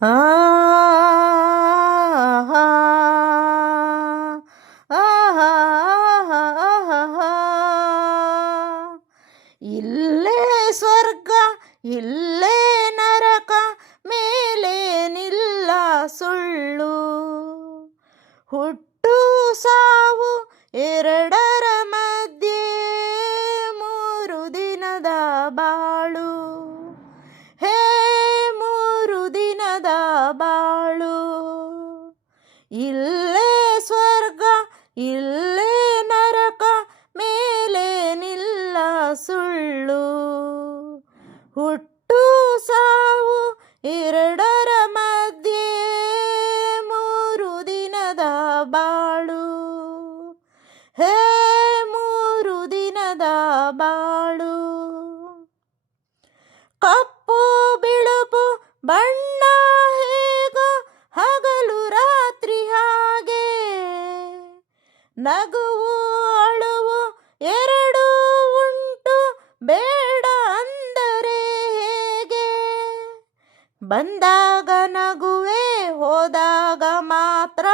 ಆ ಇಲ್ಲೇ ಸ್ವರ್ಗ ಇಲ್ಲೇ ನರಕ ಮೇಲೇನಿಲ್ಲ ಸುಳ್ಳು, ಹುಟ್ಟು ಸಾವು ಎರಡರ ಮಧ್ಯೆ 3 ದಿನದ ಬಾಳು, ಹೇ 3 ದಿನದ ಬಾಳು. ಇಲ್ಲೇ ಸ್ವರ್ಗ ಇಲ್ಲೇ ನರಕ ಮೇಲೇನಿಲ್ಲ ಸುಳ್ಳು, ಹುಟ್ಟು ಸಾವು ಎರಡರ ಮಧ್ಯೆ 3 ದಿನದ ಬಾಳು, ಹೇ 3 ದಿನದ ಬಾಳು. ಕಪ್ಪು ಬಿಳುಪು ಬಣ್ಣ ಹೇಗೋ ಹಗಲು ರಾತ್ರಿ ಹಾಗೆ, ನಗುವು ಅಳುವು ಎರಡೂ ಉಂಟು ಬೇಡ ಅಂದರೆ ಹೇಗೆ, ಬಂದಾಗ ನಗುವೆ ಹೋದಾಗ ಮಾತ್ರ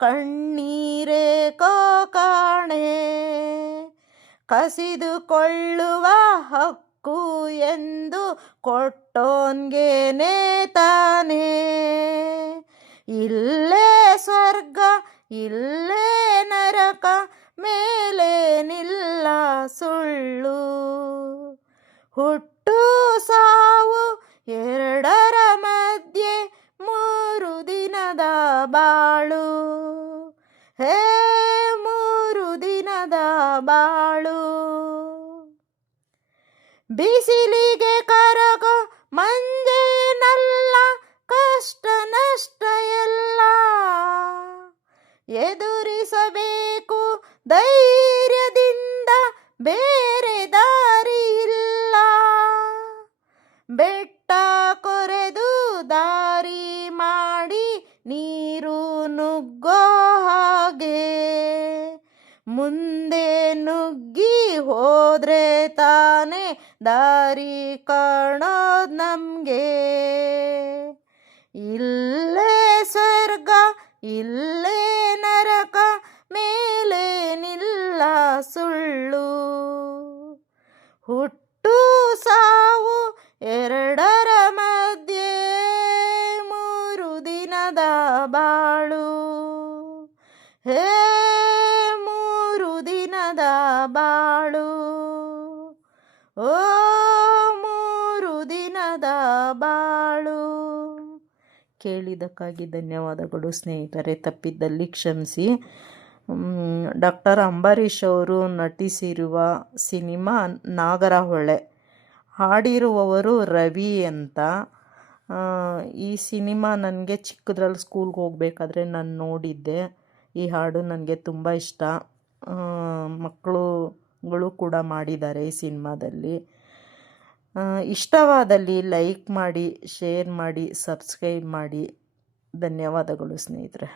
ಕಣ್ಣೀರೇಕೋ ಕಾಣೆ, ಕಸಿದುಕೊಳ್ಳುವ ಹಕ್ಕು ಎಂದು ಕೊಟ್ಟೋನ್ಗೇನೆ ತಾನೇ. ಇಲ್ಲೇ ಸ್ವರ್ಗ ಇಲ್ಲೇ ನರಕ ಮೇಲೇನಿಲ್ಲ ಸುಳ್ಳು, ಹುಟ್ಟು ಸಾವು ಎರಡರ ಮಧ್ಯೆ 3 ದಿನದ ಬಾಳು, ಹೇ 3 ದಿನದ ಬಾಳು. ಬಿಸಿಲಿಗೆ ಕರಗೋ ಮಂಜೇನಲ್ಲ ಕಷ್ಟ ನಷ್ಟ ಎಲ್ಲ, ಎದುರಿಸಬೇಕು ಧೈರ್ಯದಿಂದ ಬೇರೆ ದಾರಿ ಇಲ್ಲ, ಬೆಟ್ಟ ಕೊರೆದು ದಾರಿ ಮಾಡಿ ನೀರು ನುಗ್ಗೋ ಹಾಗೆ, ಮುಂದೆ ನುಗ್ಗಿ ಹೋದ್ರೆ ತಾನೇ ದಾರಿ ಕಾಣೋದು ನಮಗೆ. ಇಲ್ಲೇ ಸ್ವರ್ಗ ಇಲ್ಲೇ ನರಕ ಮೇಲೇನಿಲ್ಲ ಸುಳ್ಳು, ಹುಟ್ಟು ಸಾವು ಎರಡರ ಮಧ್ಯೆ 3 ದಿನದ ಬಾಳು, ಹೇ 3 ದಿನದ ಬಾಳು, ಓ 3 ದಿನದ ಬಾಳು. ಕೇಳಿದ್ದಕ್ಕಾಗಿ ಧನ್ಯವಾದಗಳು ಸ್ನೇಹಿತರೆ, ತಪ್ಪಿದ್ದಲ್ಲಿ ಕ್ಷಮಿಸಿ. ಡಾಕ್ಟರ್ ಅಂಬರೀಷ್ ಅವರು ನಟಿಸಿರುವ ಸಿನಿಮಾ ನಾಗರಹೊಳೆ, ಹಾಡಿರುವವರು ರವಿ ಅಂತ. ಈ ಸಿನಿಮಾ ನನಗೆ ಚಿಕ್ಕದ್ರಲ್ಲಿ ಸ್ಕೂಲ್ಗೆ ಹೋಗಬೇಕಾದ್ರೆ ನಾನು ನೋಡಿದ್ದೆ. ಈ ಹಾಡು ನನಗೆ ತುಂಬ ಇಷ್ಟ. ಮಕ್ಕಳುಗಳು ಕೂಡ ಮಾಡಿದ್ದಾರೆ ಈ ಸಿನಿಮಾದಲ್ಲಿ. ಇಷ್ಟವಾದಲ್ಲಿ ಲೈಕ್ ಮಾಡಿ, ಶೇರ್ ಮಾಡಿ, ಸಬ್ಸ್ಕ್ರೈಬ್ ಮಾಡಿ. ಧನ್ಯವಾದಗಳು ಸ್ನೇಹಿತರೆ.